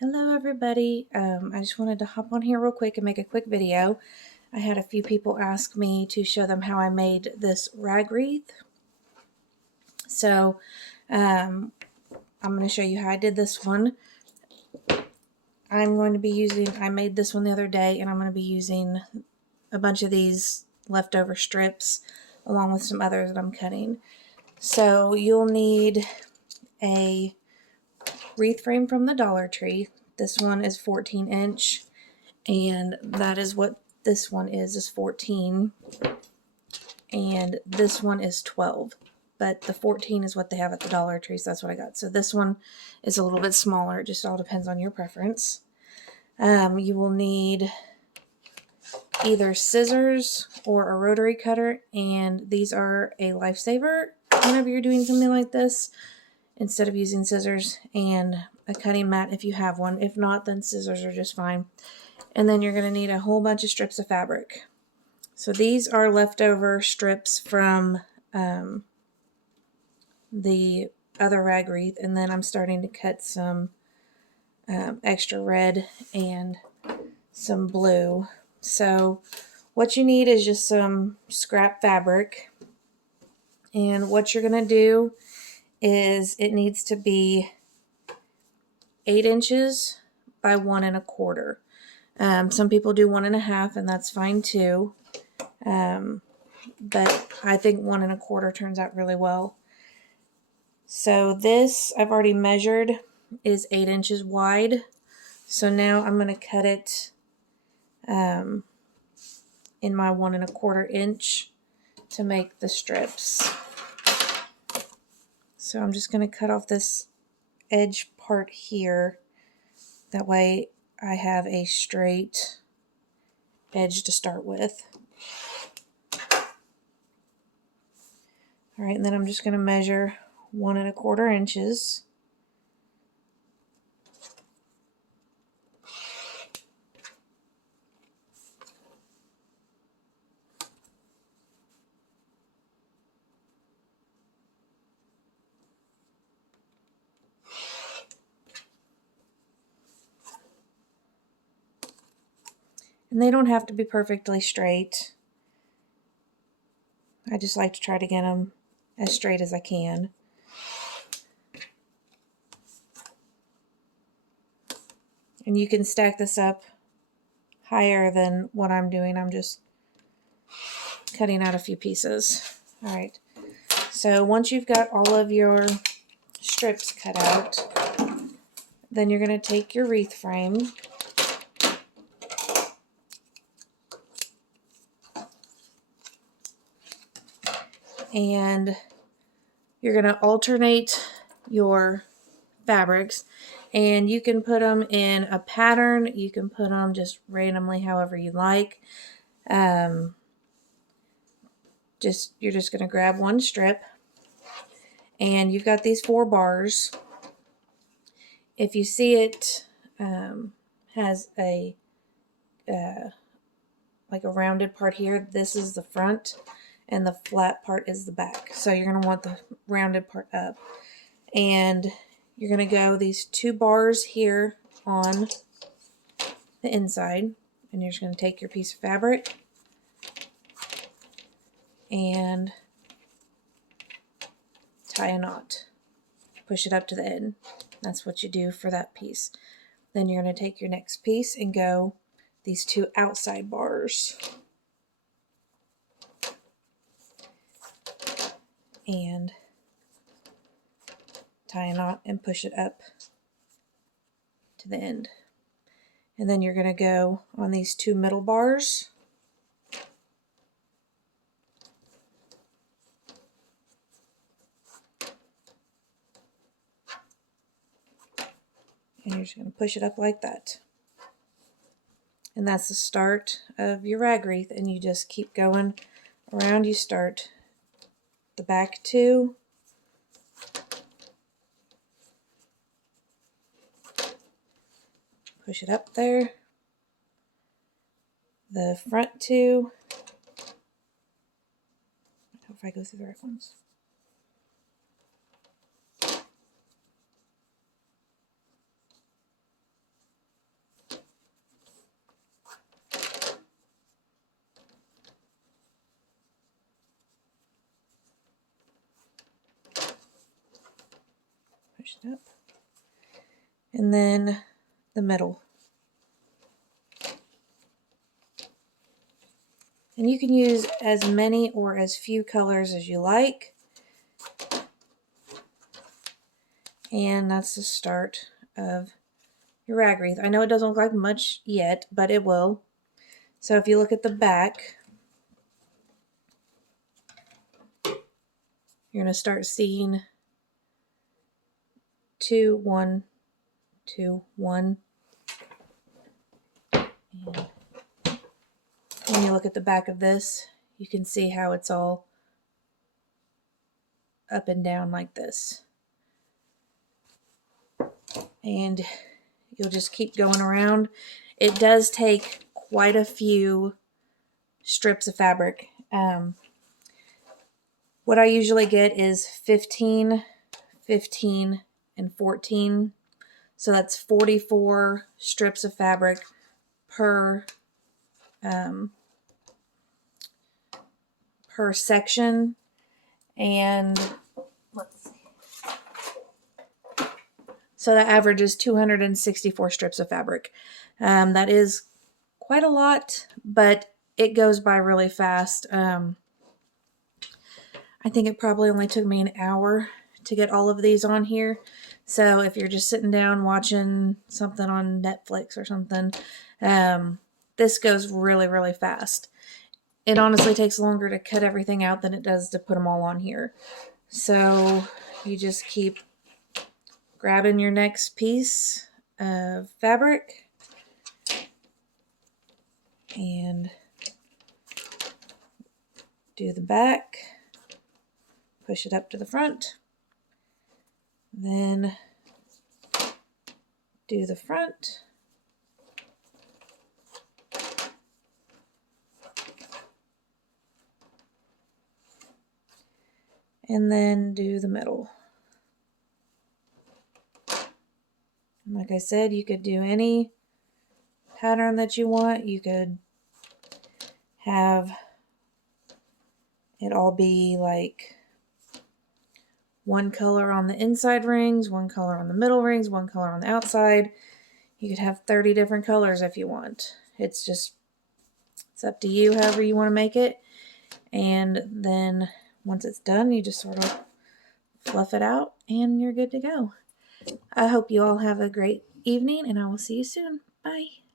Hello everybody. I just wanted to hop on here real quick and make a quick video. I had a few people ask me to show them how I made this rag wreath. So I'm going to show you how I did this one. I made this one the other day, and I'm going to be using a bunch of these leftover strips along with some others that I'm cutting. So you'll need a wreath frame from the Dollar Tree. This one is 14 inch, and that is what this one is 14, and this one is 12, but the 14 is what they have at the Dollar Tree, so that's what I got. So this one is a little bit smaller. It just all depends on your preference. You will need either scissors or a rotary cutter, and these are a lifesaver whenever you're doing something like this, instead of using scissors, and a cutting mat if you have one. If not, then scissors are just fine. And then you're going to need a whole bunch of strips of fabric. So these are leftover strips from the other rag wreath, and then I'm starting to cut some extra red and some blue. So what you need is just some scrap fabric, and what you're going to do is it needs to be 8 inches by 1 1/4. Some people do 1 1/2, and that's fine too. But I think 1 1/4 turns out really well. So this, I've already measured, is 8 inches wide. So now I'm going to cut it in my 1 1/4 inch to make the strips. So I'm just going to cut off this edge part here. That way I have a straight edge to start with. All right, and then I'm just going to measure 1 1/4 inches. And they don't have to be perfectly straight. I just like to try to get them as straight as I can. And you can stack this up higher than what I'm doing. I'm just cutting out a few pieces. All right. So once you've got all of your strips cut out, then you're going to take your wreath frame and you're going to alternate your fabrics, and you can put them in a pattern. You can put them just randomly however you like. You're just going to grab one strip, and you've got these 4 bars. If you see it has a like a rounded part here, this is the front, and the flat part is the back. So you're going to want the rounded part up. And you're going to go these 2 bars here on the inside, and you're just going to take your piece of fabric and tie a knot. Push it up to the end. That's what you do for that piece. Then you're going to take your next piece and go these 2 outside bars. And tie a knot and push it up to the end. And then you're going to go on these 2 middle bars. And you're just going to push it up like that. And that's the start of your rag wreath, and you just keep going around. You start the back 2, push it up there, the front 2, I hope I go through the right ones, push it up. And then the middle. And you can use as many or as few colors as you like. And that's the start of your rag wreath. I know it doesn't look like much yet, but it will. So if you look at the back, you're going to start seeing 2, 1, 2, 1. And when you look at the back of this, you can see how it's all up and down like this. And you'll just keep going around. It does take quite a few strips of fabric. What I usually get is 15, 15, and 14. So that's 44 strips of fabric per section. And let's see. So that averages 264 strips of fabric. That is quite a lot, but it goes by really fast. I think it probably only took me an hour to get all of these on here. So if you're just sitting down watching something on Netflix or something, this goes really, really fast. It honestly takes longer to cut everything out than it does to put them all on here. So you just keep grabbing your next piece of fabric and do the back, push it up to the front, then do the front, and then do the middle. And like I said, you could do any pattern that you want. You could have it all be like one color on the inside rings, one color on the middle rings, one color on the outside. You could have 30 different colors if you want. It's up to you however you want to make it. And then once it's done, you just sort of fluff it out and you're good to go. I hope you all have a great evening and I will see you soon. Bye.